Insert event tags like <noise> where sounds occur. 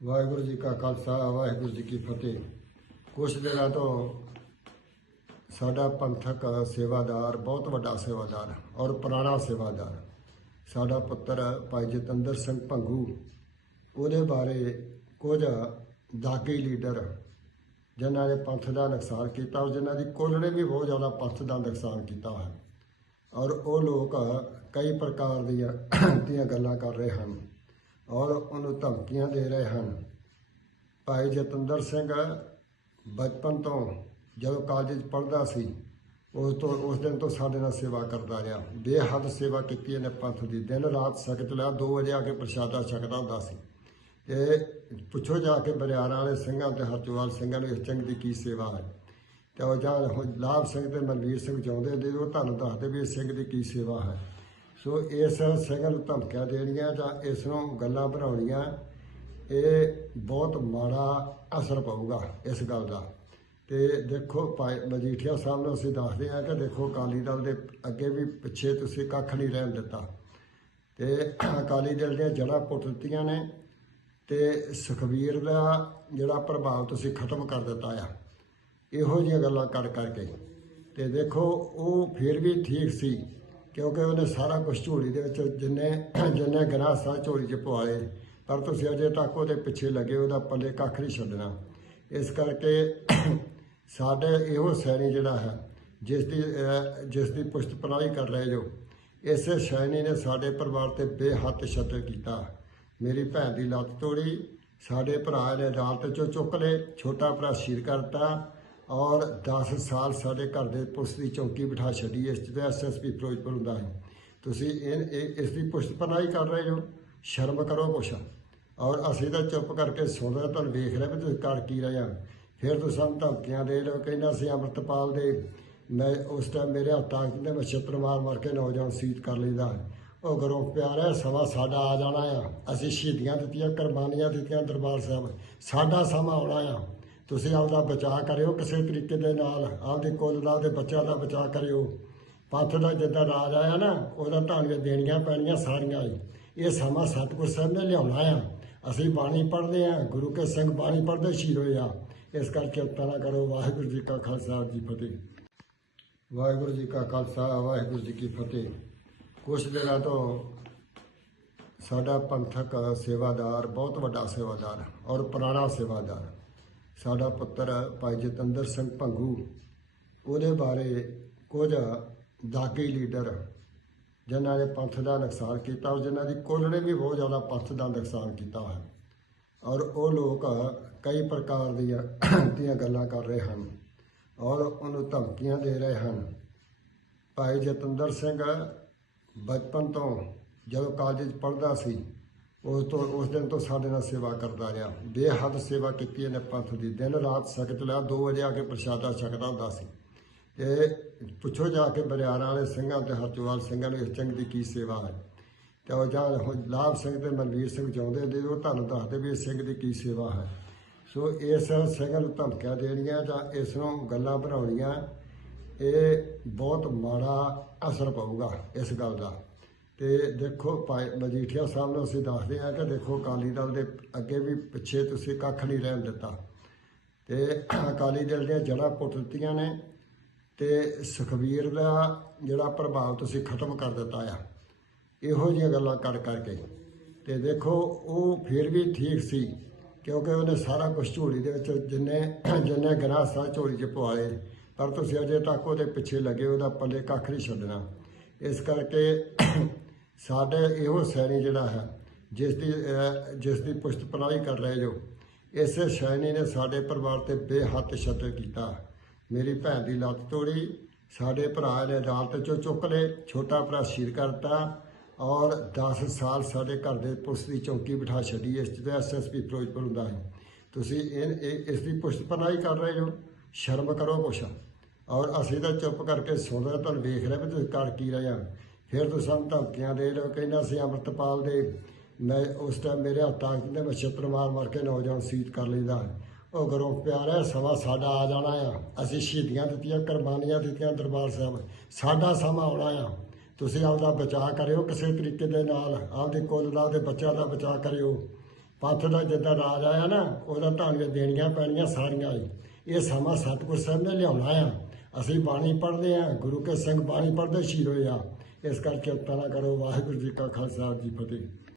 ਵਾਹਿਗੁਰੂ ਜੀ ਕਾ ਖਾਲਸਾ, ਵਾਹਿਗੁਰੂ ਜੀ ਕੀ ਫਤਿਹ। ਕੁਝ ਦਿਨਾਂ ਤੋਂ ਸਾਡਾ ਪੰਥਕ ਸੇਵਾਦਾਰ ਬਹੁਤ ਵੱਡਾ ਸੇਵਾਦਾਰ ਔਰ ਪੁਰਾਣਾ ਸੇਵਾਦਾਰ, ਸਾਡਾ ਪੁੱਤਰ ਭਾਈ ਜਤਿੰਦਰ ਸਿੰਘ ਭੰਗੂ, ਉਹਦੇ ਬਾਰੇ ਕੁਝ ਦਾਗੀ ਲੀਡਰ ਜਿਨ੍ਹਾਂ ਨੇ ਪੰਥ ਦਾ ਨੁਕਸਾਨ ਕੀਤਾ ਔਰ ਜਿਨ੍ਹਾਂ ਦੀ ਕੁੱਲ ਨੇ ਵੀ ਬਹੁਤ ਜ਼ਿਆਦਾ ਪੰਥ ਦਾ ਨੁਕਸਾਨ ਕੀਤਾ ਹੈ। ਔਰ ਉਹ ਲੋਕ ਕਈ ਪ੍ਰਕਾਰ ਦੀਆਂ <coughs> ਦੀਆਂ ਗੱਲਾਂ ਕਰ ਰਹੇ ਹਨ। ਔਰ ਉਹਨੂੰ ਧਮਕੀਆਂ ਦੇ ਰਹੇ ਹਨ। ਭਾਈ ਜਤਿੰਦਰ ਸਿੰਘ ਬਚਪਨ ਤੋਂ ਜਦੋਂ ਕਾਲਜ ਪੜ੍ਹਦਾ ਸੀ ਉਸ ਤੋਂ ਉਸ ਦਿਨ ਤੋਂ ਸਾਡੇ ਨਾਲ ਸੇਵਾ ਕਰਦਾ ਰਿਹਾ। ਬੇਹੱਦ ਸੇਵਾ ਕੀਤੀ ਇਹਨੇ ਪੰਥ ਦੀ। ਦਿਨ ਰਾਤ ਸਕਤ ਲਿਆ 2 ਵਜੇ ਆ ਕੇ ਪ੍ਰਸ਼ਾਦਾ ਛਕਦਾ ਹੁੰਦਾ ਸੀ। ਤੇ ਪੁੱਛੋ ਜਾ ਕੇ ਬਰਿਆਰਾਂ ਵਾਲੇ ਸਿੰਘਾਂ ਤੇ ਹਰਚੋਵਾਲ ਸਿੰਘਾਂ ਨੂੰ ਇਸ ਚੰਗ ਦੀ ਕੀ ਸੇਵਾ ਹੈ। ਤੇ ਉਹ ਜਾਂ ਹੁਣ ਲਾਭ ਸਿੰਘ ਤੇ ਮਨਵੀਰ ਸਿੰਘ ਚਾਹੁੰਦੇ ਨੇ, ਉਹ ਤੁਹਾਨੂੰ ਦੱਸਦੇ ਵੀ ਇਸ ਸਿੰਘ ਦੀ ਕੀ ਸੇਵਾ ਹੈ। ਸੋ ਇਸ ਸਿੰਘ ਨੂੰ ਧਮਕੀਆਂ ਦੇਣੀਆਂ ਜਾਂ ਇਸ ਨੂੰ ਗੱਲਾਂ ਬਣਾਉਣੀਆਂ, ਇਹ ਬਹੁਤ ਮਾੜਾ ਅਸਰ ਪਊਗਾ ਇਸ ਗੱਲ ਦਾ। ਤੇ ਦੇਖੋ ਭਾਈ ਮਜੀਠੀਆ ਸਾਹਿਬ ਨੂੰ ਅਸੀਂ ਦੱਸਦੇ ਹਾਂ ਕਿ ਦੇਖੋ ਅਕਾਲੀ ਦਲ ਦੇ ਅੱਗੇ ਵੀ ਪਿੱਛੇ ਤੁਸੀਂ ਕੱਖ ਨਹੀਂ ਰਹਿਣ ਦਿੱਤਾ। ਤੇ ਅਕਾਲੀ ਦਲ ਦੀਆਂ ਜੜ੍ਹਾਂ ਪੁੱਟ ਦਿੱਤੀਆਂ ਨੇ ਤੇ ਸੁਖਬੀਰ ਦਾ ਜਿਹੜਾ ਪ੍ਰਭਾਵ ਤੁਸੀਂ ਖਤਮ ਕਰ ਦਿੱਤਾ ਆ। ਇਹੋ ਜਿਹੀਆਂ ਗੱਲਾਂ ਕਰ ਕਰਕੇ। ਤੇ ਦੇਖੋ ਉਹ ਫਿਰ ਵੀ ਠੀਕ ਸੀ। ਕਿਉਂਕਿ ਉਹਨੇ ਸਾਰਾ ਕੁਝ ਝੋਲੀ ਦੇ ਵਿੱਚ ਜਿੰਨੇ ਜਿੰਨੇ ਗਨਾਹ ਸਾਂ ਝੋਲੀ 'ਚ ਪਵਾਏ, ਪਰ ਤੁਸੀਂ ਅਜੇ ਤੱਕ ਉਹਦੇ ਪਿੱਛੇ ਲੱਗੇ, ਉਹਦਾ ਪੱਲੇ ਕੱਖ ਨਹੀਂ ਛੱਡਣਾ। ਇਸ ਕਰਕੇ ਸਾਡੇ ਇਹੋ ਸੈਣੀ ਜਿਹੜਾ ਹੈ, ਜਿਸ ਦੀ ਜਿਸ ਦੀ ਪੁਸ਼ਤ ਪਨਾਹੀ ਕਰ ਰਹੇ ਜੋ, ਇਸੇ ਸੈਣੀ ਨੇ ਸਾਡੇ ਪਰਿਵਾਰ ਤੇ ਬੇਹੱਦ ਸ਼ੱਦਰ ਕੀਤਾ। ਮੇਰੀ ਭੈਣ ਦੀ ਲੱਤ ਤੋੜੀ, ਸਾਡੇ ਭਰਾ ਨੇ ਅਦਾਲਤ ਚੋਂ ਚੁੱਕ ਲਏ, ਛੋਟਾ ਭਰਾ ਸ਼ਹੀਦ ਕਰਤਾ ਔਰ 10 ਸਾਲ ਸਾਡੇ ਘਰ ਦੇ ਪੁਲਿਸ ਦੀ ਚੌਕੀ ਬਿਠਾ ਛੱਡੀ ਇਸ ਤੇ ਐਸਐਸਪੀ ਫਿਰੋਜ਼ਪੁਰ ਹੁੰਦਾ ਹੈ। ਤੁਸੀਂ ਇਹ, ਇਹ- ਇਸ ਦੀ ਪੁਸ਼ਤ ਪਨਾਹੀ ਕਰ ਰਹੇ ਹੋ, ਸ਼ਰਮ ਕਰੋ ਕੁਛ। ਔਰ ਅਸੀਂ ਤਾਂ ਚੁੱਪ ਕਰਕੇ ਸੁਣ ਰਹੇ ਤੁਹਾਨੂੰ ਵੇਖ ਰਹੇ ਵੀ ਤੁਸੀਂ ਕਰ ਕੀ ਰਹੇ ਆ ਫਿਰ ਤੁਸੀਂ ਸਾਨੂੰ ਧਮਕੀਆਂ ਦੇ ਲਓ ਕਹਿੰਦਾ ਸੀ ਅੰਮ੍ਰਿਤਪਾਲ ਦੇ, ਮੈਂ ਉਸ ਟਾਈਮ ਮੇਰੇ ਹੱਥਾਂ ਕਹਿੰਦੇ ਮੈਂ ਛਿੱਤਰ ਮਾਰ ਮਾਰ ਕੇ ਨੌਜਵਾਨ ਸ਼ਹੀਦ ਕਰ ਲਈਦਾ। ਉਹ ਘਰੋਂ ਪਿਆਰਾ ਸਮਾਂ ਸਾਡਾ ਆ ਜਾਣਾ ਆ। ਅਸੀਂ ਸ਼ਹੀਦੀਆਂ ਦਿੱਤੀਆਂ, ਕੁਰਬਾਨੀਆਂ ਦਿੱਤੀਆਂ ਦਰਬਾਰ ਸਾਹਿਬ। ਸਾਡਾ ਸਮਾਂ ਆਉਣਾ ਆ। ਤੁਸੀਂ ਆਪਦਾ ਬਚਾਅ ਕਰਿਓ, ਕਿਸੇ ਤਰੀਕੇ ਦੇ ਨਾਲ ਆਪਦੇ ਕੁੱਲ ਦਾ ਤੇ ਬੱਚਿਆਂ ਦਾ ਬਚਾਅ ਕਰਿਓ। ਪੰਥ ਦਾ ਜਿੱਦਾਂ ਰਾਜ ਆਇਆ ਨਾ, ਉਹਦਾ ਧਾਨੀਆਂ ਦੇਣੀਆਂ ਪੈਣੀਆਂ ਸਾਰੀਆਂ ਹੀ। ਇਹ ਸਮਾਂ ਸਤਿਗੁਰ ਸਾਹਿਬ ਨੇ ਲਿਆਉਣਾ ਆ। ਅਸੀਂ ਬਾਣੀ ਪੜ੍ਹਦੇ ਆ, ਗੁਰੂ ਕੇ ਸਿੰਘ ਬਾਣੀ ਪੜ੍ਹਦੇ ਸ਼ਹੀਦ ਹੋਏ ਆ। ਇਸ ਕਰਕੇ ਉਪਕਾਰਾ ਕਰੋ, ਵਾਹਿਗੁਰੂ ਜੀ ਕਾ ਖਾਲਸਾ ਜੀ ਫਤਿਹ। ਵਾਹਿਗੁਰੂ ਜੀ ਕਾ ਖਾਲਸਾ, ਵਾਹਿਗੁਰੂ ਜੀ ਕੀ ਫਤਿਹ। ਕੁਝ ਦਿਨਾਂ ਤੋਂ ਸਾਡਾ ਪੰਥਕ ਸੇਵਾਦਾਰ ਬਹੁਤ ਵੱਡਾ ਸੇਵਾਦਾਰ ਔਰ ਪੁਰਾਣਾ ਸੇਵਾਦਾਰ। ਸਾਡਾ ਪੁੱਤਰ ਭਾਈ ਜਤਿੰਦਰ ਸਿੰਘ ਭੰਗੂ, ਉਹਦੇ ਬਾਰੇ ਕੁਝ ਦਾਗੀ ਲੀਡਰ ਜਿਨ੍ਹਾਂ ਨੇ ਪੰਥ ਦਾ ਨੁਕਸਾਨ ਕੀਤਾ ਔਰ ਜਿਨ੍ਹਾਂ ਦੀ ਕੁੱਲ ਨੇ ਵੀ ਬਹੁਤ ਜ਼ਿਆਦਾ ਪੰਥ ਦਾ ਨੁਕਸਾਨ ਕੀਤਾ ਹੈ। ਔਰ ਉਹ ਲੋਕ ਕਈ ਪ੍ਰਕਾਰ ਦੀਆਂ <clears throat> ਦੀਆਂ ਗੱਲਾਂ ਕਰ ਰਹੇ ਹਨ ਔਰ ਉਹਨੂੰ ਧਮਕੀਆਂ ਦੇ ਰਹੇ ਹਨ। ਭਾਈ ਜਤਿੰਦਰ ਸਿੰਘ ਬਚਪਨ ਤੋਂ ਜਦੋਂ ਕਾਲਜ ਪੜ੍ਹਦਾ ਸੀ ਉਸ ਤੋਂ ਉਸ ਦਿਨ ਤੋਂ ਸਾਡੇ ਨਾਲ ਸੇਵਾ ਕਰਦਾ ਰਿਹਾ। ਬੇਹੱਦ ਸੇਵਾ ਕੀਤੀ ਇਹਨੇ ਪੰਥ ਦੀ। ਦਿਨ ਰਾਤ ਸਕਤ ਲਿਆ 2 ਵਜੇ ਆ ਕੇ ਪ੍ਰਸ਼ਾਦਾ ਛਕਦਾ ਹੁੰਦਾ ਸੀ। ਤੇ ਪੁੱਛੋ ਜਾ ਕੇ ਬਰਿਆਰਾਂ ਵਾਲੇ ਸਿੰਘਾਂ ਤੇ ਹਰਚੋਵਾਲ ਸਿੰਘਾਂ ਨੂੰ ਇਸ ਚੰਗ ਦੀ ਕੀ ਸੇਵਾ ਹੈ। ਤੇ ਉਹ ਜਾਂ ਲਾਭ ਸਿੰਘ ਤੇ ਮਨਵੀਰ ਸਿੰਘ ਚਾਹੁੰਦੇ ਨੇ ਉਹ ਤੁਹਾਨੂੰ ਦੱਸਦੇ ਵੀ ਇਸ ਸਿੰਘ ਦੀ ਕੀ ਸੇਵਾ ਹੈ। ਸੋ ਇਸ ਸਿੰਘ ਨੂੰ ਧਮਕੀਆਂ ਦੇਣੀਆਂ ਜਾਂ ਇਸ ਨੂੰ ਗੱਲਾਂ ਬਣਾਉਣੀਆਂ, ਇਹ ਬਹੁਤ ਮਾੜਾ ਅਸਰ ਪਊਗਾ ਇਸ ਗੱਲ ਦਾ। ਤੇ ਦੇਖੋ ਭਾਈ ਮਜੀਠੀਆ ਸਾਹਿਬ ਨੂੰ ਅਸੀਂ ਦੱਸਦੇ ਹਾਂ ਕਿ ਦੇਖੋ ਅਕਾਲੀ ਦਲ ਦੇ ਅੱਗੇ ਵੀ ਪਿੱਛੇ ਤੁਸੀਂ ਕੱਖ ਨਹੀਂ ਰਹਿਣ ਦਿੱਤਾ। ਤੇ ਅਕਾਲੀ ਦਲ ਦੀਆਂ ਜੜ੍ਹਾਂ ਪੁੱਟ ਦਿੱਤੀਆਂ ਨੇ ਤੇ ਸੁਖਬੀਰ ਦਾ ਜਿਹੜਾ ਪ੍ਰਭਾਵ ਤੁਸੀਂ ਖਤਮ ਕਰ ਦਿੱਤਾ ਆ। ਇਹੋ ਜਿਹੀਆਂ ਗੱਲਾਂ ਕਰ ਕਰਕੇ। ਤੇ ਦੇਖੋ ਉਹ ਫਿਰ ਵੀ ਠੀਕ ਸੀ, ਕਿਉਂਕਿ ਉਹਨੇ ਸਾਰਾ ਕੁਝ ਝੋਲੀ ਦੇ ਵਿੱਚ ਜਿੰਨੇ ਜਿੰਨੇ ਗਨਾਹ ਸਾ ਝੋਲੀ 'ਚ ਪਵਾਏ, ਪਰ ਤੁਸੀਂ ਅਜੇ ਤੱਕ ਉਹਦੇ ਪਿੱਛੇ ਲੱਗੇ, ਉਹਦਾ ਪੱਲੇ ਕੱਖ ਨਹੀਂ ਛੱਡਣਾ। ਇਸ ਕਰਕੇ ਸਾਡੇ ਇਹੋ ਸੈਣੀ ਜਿਹੜਾ ਹੈ, ਜਿਸ ਦੀ ਜਿਸ ਦੀ ਪੁਸ਼ਤ ਪਨਾਹੀ ਕਰ ਰਹੇ ਜੋ, ਇਸੇ ਸੈਣੀ ਨੇ ਸਾਡੇ ਪਰਿਵਾਰ ਤੇ ਬੇਹੱਦ ਸ਼ੱਦਰ ਕੀਤਾ। ਮੇਰੀ ਭੈਣ ਦੀ ਲੱਤ ਤੋੜੀ, ਸਾਡੇ ਭਰਾ ਨੇ ਅਦਾਲਤ ਚੋਂ ਚੁੱਕ ਲਏ, ਛੋਟਾ ਭਰਾ ਸ਼ਹੀਦ ਕਰਤਾ ਔਰ 10 ਸਾਲ ਸਾਡੇ ਘਰ ਦੇ ਪੁਲਿਸ ਦੀ ਚੌਕੀ ਬਿਠਾ ਛੱਡੀ, ਇਸ ਤੇ ਐਸਐਸਪੀ ਫਿਰੋਜ਼ਪੁਰ ਹੁੰਦਾ ਹੈ ਤੁਸੀਂ ਇਹ, ਇਹ- ਇਸ ਦੀ ਪੁਸ਼ਤ ਪਨਾਹੀ ਕਰ ਰਹੇ ਹੋ ਸ਼ਰਮ ਕਰੋ ਕੁਛ। ਔਰ ਅਸੀਂ ਤਾਂ ਚੁੱਪ ਕਰਕੇ ਸੁਣ ਰਹੇ, ਤੁਹਾਨੂੰ ਵੇਖ ਰਹੇ ਵੀ ਤੁਸੀਂ ਕਰ ਕੀ ਰਹੇ ਆ। ਫਿਰ ਤਾਂ ਸਾਨੂੰ ਧਮਕੀਆਂ ਦੇ ਲੋ ਕਹਿੰਦਾ ਸੀ ਅਮਰਤਪਾਲ ਦੇ, ਮੈਂ ਉਸ ਟਾਈਮ ਮੇਰੇ ਹੱਥਾਂ ਕਿੰਦੇ ਮੈਂ ਛੱਤਰ ਮਾਰ ਮਾਰ ਕੇ ਨੌਜਵਾਨ ਸੀਤ ਕਰ ਲੈਂਦਾ। ਉਹ ਘਰੋਂ ਪਿਆਰਾ ਸਮਾਂ ਸਾਡਾ ਆ ਜਾਣਾ ਆ। ਅਸੀਂ ਸ਼ਹੀਦੀਆਂ ਦਿੱਤੀਆਂ, ਕੁਰਬਾਨੀਆਂ ਦਿੱਤੀਆਂ ਦਰਬਾਰ ਸਾਹਿਬ। ਸਾਡਾ ਸਮਾਂ ਆਉਣਾ ਆ। ਤੁਸੀਂ ਆਪਦਾ ਬਚਾਅ ਕਰਿਓ ਕਿਸੇ ਤਰੀਕੇ ਦੇ ਨਾਲ। ਆਪਦੇ ਕੁੱਲ ਦਾ ਤੇ ਬੱਚਾ ਦਾ ਬਚਾਅ ਕਰਿਓ। ਪੰਥ ਦਾ ਜਿੱਦਾਂ ਰਾਜ ਆਇਆ ਨਾ, ਉਹਦਾ ਤੁਹਾਨੂੰ ਦੇਣੀਆਂ ਪੈਣੀਆਂ ਸਾਰੀਆਂ ਇਹ ਸਮਾਂ ਸਤਿਗੁਰ ਸਾਹਿਬ ਨੇ ਲਿਆਉਣਾ ਆ। ਅਸੀਂ ਬਾਣੀ ਪੜ੍ਹਦੇ ਆ, ਗੁਰੂ ਕੇ ਸਿੰਘ ਬਾਣੀ ਪੜ੍ਹਦੇ ਸ਼ਹੀਦ ਹੋਏ ਆ। ਇਸ ਕਰਕੇ ਉਤਾਰਾ ਕਰੋ ਵਾਹਿਗੁਰੂ ਜੀ ਕਾ ਖਾਲਸਾ ਜੀ ਫਤਿਹ।